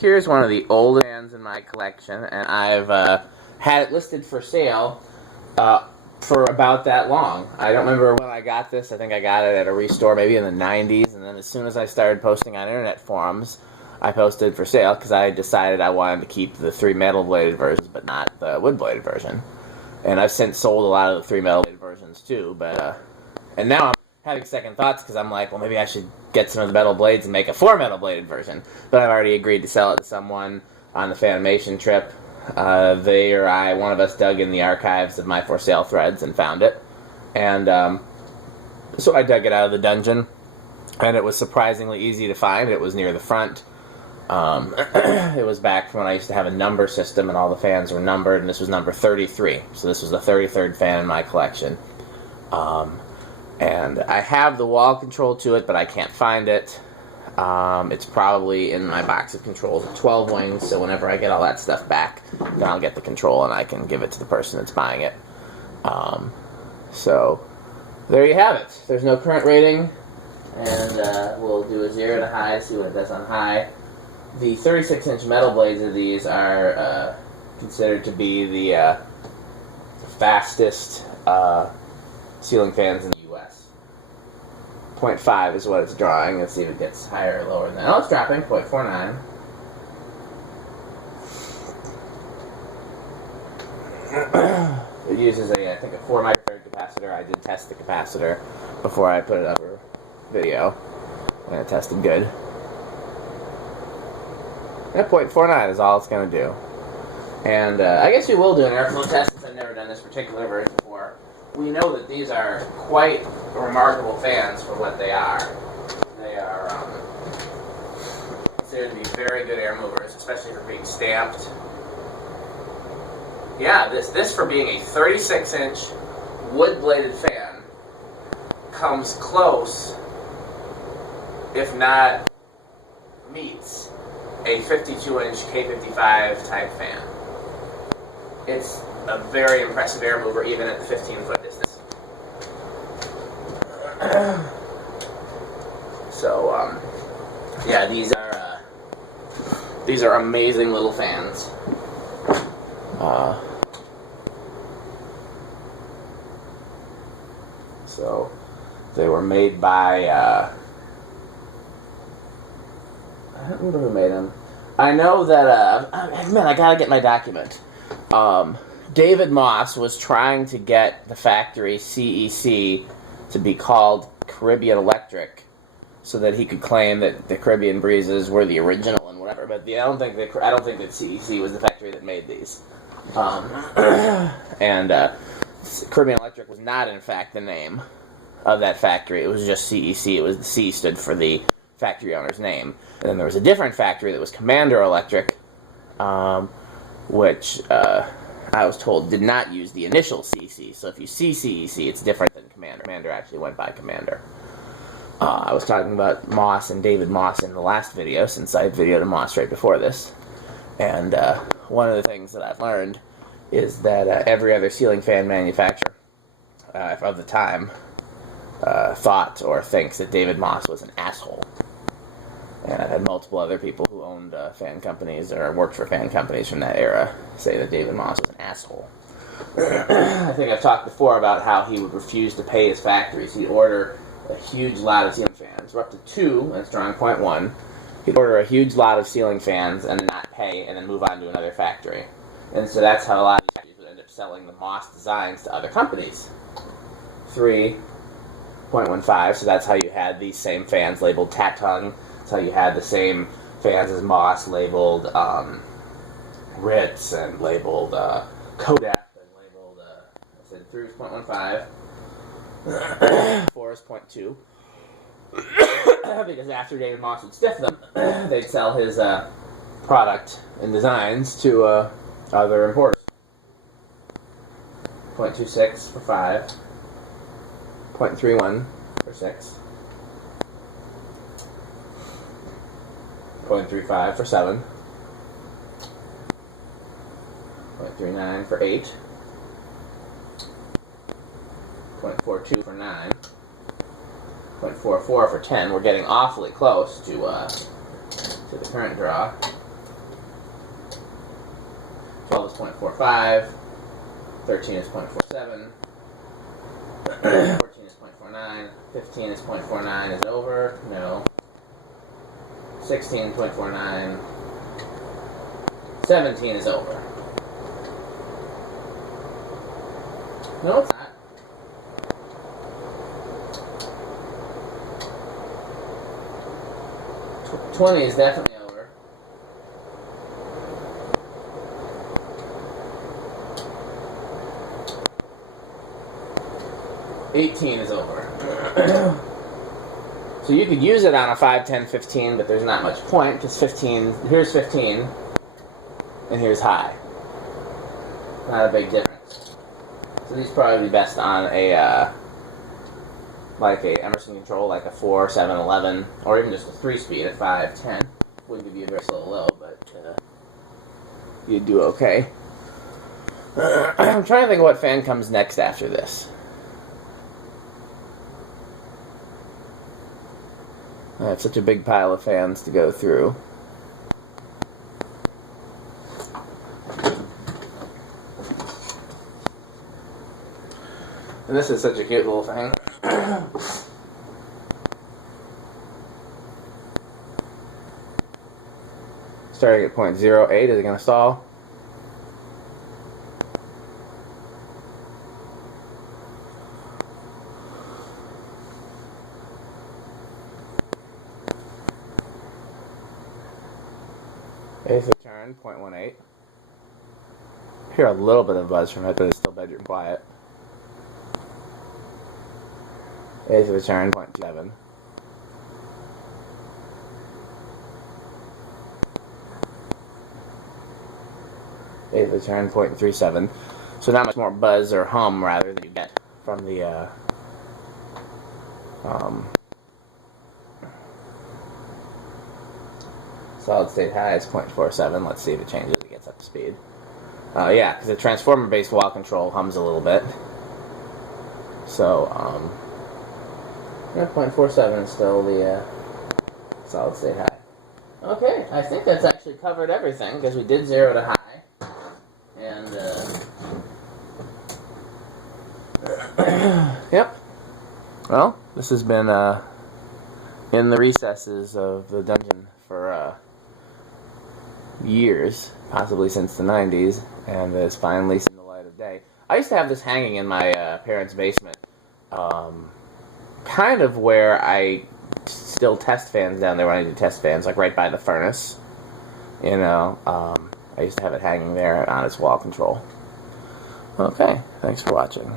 Here's one of the oldest fans in my collection, and I've had it listed for sale for about that long. I don't remember when I got this. I think I got it at a restore maybe in the 90s, and then as soon as I started posting on internet forums, I posted for sale because I decided I wanted to keep the 3 metal-bladed versions, but not the wood-bladed version. And I've since sold a lot of the 3 metal-bladed versions too, but and now I'm having second thoughts because I'm like, well, maybe I should get some of the metal blades and make a 4 metal-bladed version. But I've already agreed to sell it to someone on the Fanimation trip. They or I, one of us dug in the archives of my for sale threads and found it. And so I dug it out of the dungeon, and it was surprisingly easy to find. It was near the front. It was back from when I used to have a number system and all the fans were numbered, and this was number 33. So this was the 33rd fan in my collection. And I have the wall control to it, but I can't find it. It's probably in my box of controls at 12 wings, so whenever I get all that stuff back, then I'll get the control and I can give it to the person that's buying it. So there you have it. There's no current rating, and we'll do a 0 to high, see what it does on high. The 36-inch metal blades of these are considered to be the fastest ceiling fans in the U.S. 0.5 is what it's drawing. Let's see if it gets higher or lower than that. Oh, it's dropping. 0.49. It uses I think a 4 microfarad capacitor. I did test the capacitor before I put it up for video, and it tested good. At 0.49 is all it's going to do. And I guess we will do an airflow test since I've never done this particular version before. We know that these are quite remarkable fans for what they are. They are considered to be very good air movers, especially for being stamped. Yeah, this for being a 36-inch wood-bladed fan comes close, if not meets, a 52-inch K55 type fan. It's a very impressive air mover, even at the 15-foot distance. So, yeah, these are amazing little fans. So, they were made by, I don't remember who made them. I know that, man, I gotta get my document. David Moss was trying to get the factory CEC to be called Caribbean Electric so that he could claim that the Caribbean Breezes were the original and whatever, but I don't think that CEC was the factory that made these. Caribbean Electric was not, in fact, the name of that factory. It was just CEC. It was the C stood for the factory owner's name. And then there was a different factory that was Commander Electric, which I was told did not use the initial CC. So if you see CEC, it's different than Commander. Commander actually went by Commander. I was talking about Moss and David Moss in the last video, since I videoed Moss right before this. And one of the things that I've learned is that every other ceiling fan manufacturer of the time thought or thinks that David Moss was an asshole. And I've had multiple other people who owned fan companies or worked for fan companies from that era say that David Moss was an asshole. I think I've talked before about how he would refuse to pay his factories. He'd order a huge lot of ceiling fans. We're up to 2, that's drawing 0.1. He'd order a huge lot of ceiling fans and then not pay and then move on to another factory. And so that's how a lot of these factories would end up selling the Moss designs to other companies. 3.15, so that's how you had these same fans labeled Tatung. That's how you had the same fans as Moss labeled Ritz and labeled Kodak and labeled, I said 3 is 0.15, 4 is 0.2. Because after David Moss would stiff them, they'd sell his product and designs to other importers. 0.26 for 5, 0.31 for 6, 0.35 for 7, 0.39 for 8, 0.42 for 9, 0.44 for 10. We're getting awfully close to the current draw. 12 is 0.45. 13 is 0.47. 14 is 0.49. 15 is 0.49. Is it over? No. 16, 0.49. 17 is over. No, it's not. 20 is definitely over. 18 is over. So you could use it on a 5, 10, 15, but there's not much point because 15, here's 15, and here's high. Not a big difference. So these probably be best on a like a Emerson control, like a 4, 7, 11, or even just a 3-speed at 5, 10. Wouldn't give you a very slow low, but you'd do okay. I'm trying to think of what fan comes next after this. I have such a big pile of fans to go through. And this is such a cute little thing. Starting at 0.08, is it going to stall? Eighth of turn, 0.18. Hear a little bit of buzz from it, but it's still bedroom quiet. Eighth of a turn, 0.7. Eighth of a turn, 0.37. So not much more buzz or hum, rather, than you get from the solid state high is 0.47. Let's see if it changes as it gets up to speed. Yeah, because the transformer-based wall control hums a little bit. So, yeah, 0.47 is still the solid state high. Okay, I think that's actually covered everything, because we did 0 to high. And, yep. Well, this has been in the recesses of the dungeon for years, possibly since the 90s, and is finally seen the light of day. I used to have this hanging in my parents' basement, kind of where I still test fans down there when I do test fans, like right by the furnace. You know, I used to have it hanging there on its wall control. Okay, thanks for watching.